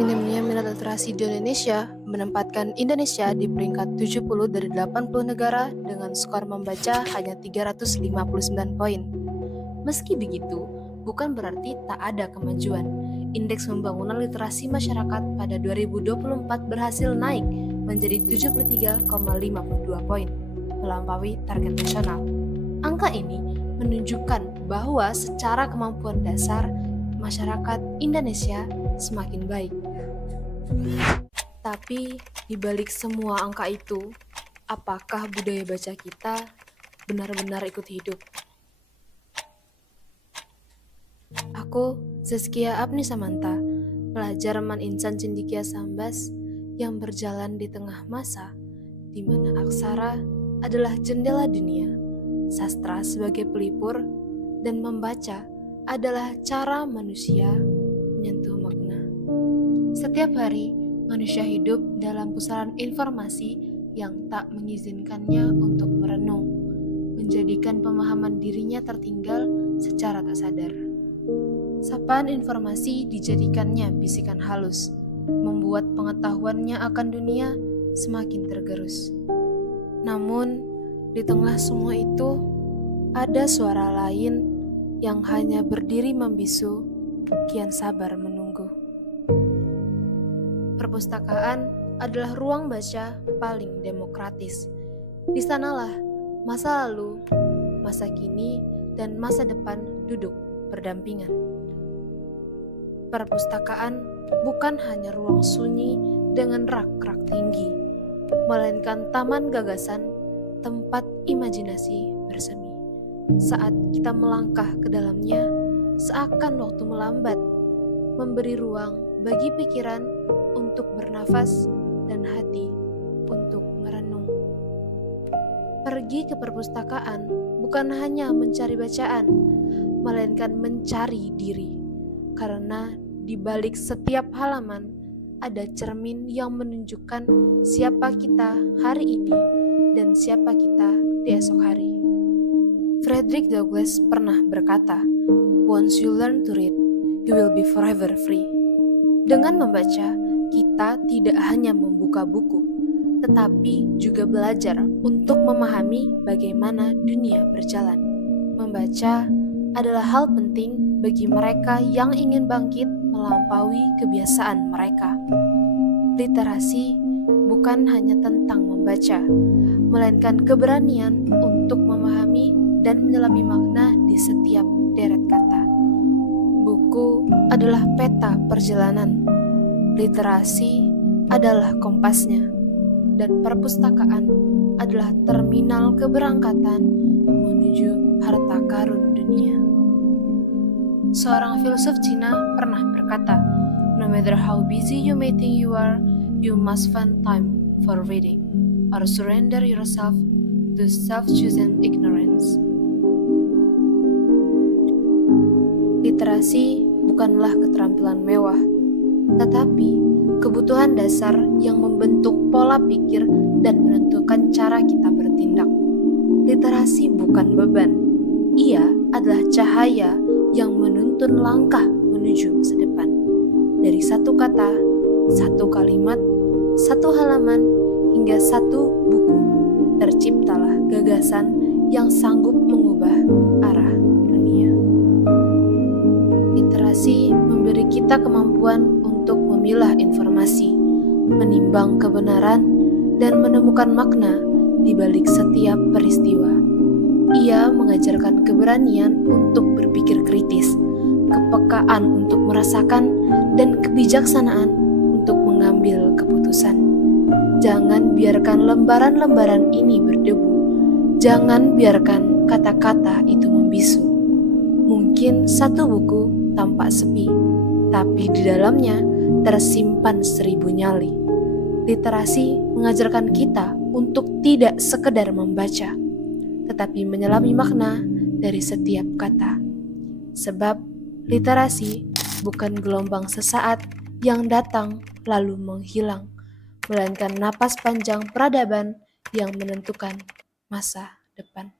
Minimnya minat literasi di Indonesia menempatkan Indonesia di peringkat 70 dari 80 negara dengan skor membaca hanya 359 poin. Meski begitu, bukan berarti tak ada kemajuan. Indeks pembangunan literasi masyarakat pada 2024 berhasil naik menjadi 73,52 poin, melampaui target nasional. Angka ini menunjukkan bahwa secara kemampuan dasar, masyarakat Indonesia semakin baik. Tapi di balik semua angka itu, apakah budaya baca kita benar-benar ikut hidup? Aku, Zaskia Apni Samanta, pelajar Man Insan Cendikia Sambas yang berjalan di tengah masa di mana aksara adalah jendela dunia, sastra sebagai pelipur, dan membaca adalah cara manusia menyentuh makna. Setiap hari, manusia hidup dalam pusaran informasi yang tak mengizinkannya untuk merenung, menjadikan pemahaman dirinya tertinggal secara tak sadar. Sapaan informasi dijadikannya bisikan halus, membuat pengetahuannya akan dunia semakin tergerus. Namun, di tengah semua itu, ada suara lain yang hanya berdiri membisu, kian sabar menunggu. Perpustakaan adalah ruang baca paling demokratis. Di sanalah masa lalu, masa kini, dan masa depan duduk berdampingan. Perpustakaan bukan hanya ruang sunyi dengan rak-rak tinggi, melainkan taman gagasan, tempat imajinasi bersemi. Saat kita melangkah ke dalamnya, seakan waktu melambat, memberi ruang bagi pikiran untuk bernafas dan hati untuk merenung. Pergi ke perpustakaan bukan hanya mencari bacaan, melainkan mencari diri. Karena di balik setiap halaman ada cermin yang menunjukkan siapa kita hari ini dan siapa kita di esok hari. Frederick Douglass pernah berkata, "Once you learn to read, you will be forever free." Dengan membaca, kita tidak hanya membuka buku, tetapi juga belajar untuk memahami bagaimana dunia berjalan. Membaca adalah hal penting bagi mereka yang ingin bangkit melampaui kebiasaan mereka. Literasi bukan hanya tentang membaca, melainkan keberanian untuk memahami dan menyelami makna di setiap deret kata. Buku adalah peta perjalanan. Literasi adalah kompasnya, dan perpustakaan adalah terminal keberangkatan menuju harta karun dunia. Seorang filsuf Cina pernah berkata, "No matter how busy you may think you are, you must find time for reading, or surrender yourself to self-chosen ignorance." Literasi bukanlah keterampilan mewah, tetapi kebutuhan dasar yang membentuk pola pikir dan menentukan cara kita bertindak. Literasi bukan beban, ia adalah cahaya yang menuntun langkah menuju masa depan. Dari satu kata, satu kalimat, satu halaman, hingga satu buku, terciptalah gagasan yang sanggup mengubah arah dunia. Literasi memberi kita kemampuan untuk memilah informasi, menimbang kebenaran, dan menemukan makna di balik setiap peristiwa. Ia mengajarkan keberanian untuk berpikir kritis, kepekaan untuk merasakan, dan kebijaksanaan untuk mengambil keputusan. Jangan biarkan lembaran-lembaran ini berdebu. Jangan biarkan kata-kata itu membisu. Mungkin satu buku tampak sepi, tapi di dalamnya tersimpan 1000 nyali. Literasi mengajarkan kita untuk tidak sekedar membaca, tetapi menyelami makna dari setiap kata. Sebab literasi bukan gelombang sesaat yang datang lalu menghilang, melainkan napas panjang peradaban yang menentukan masa depan.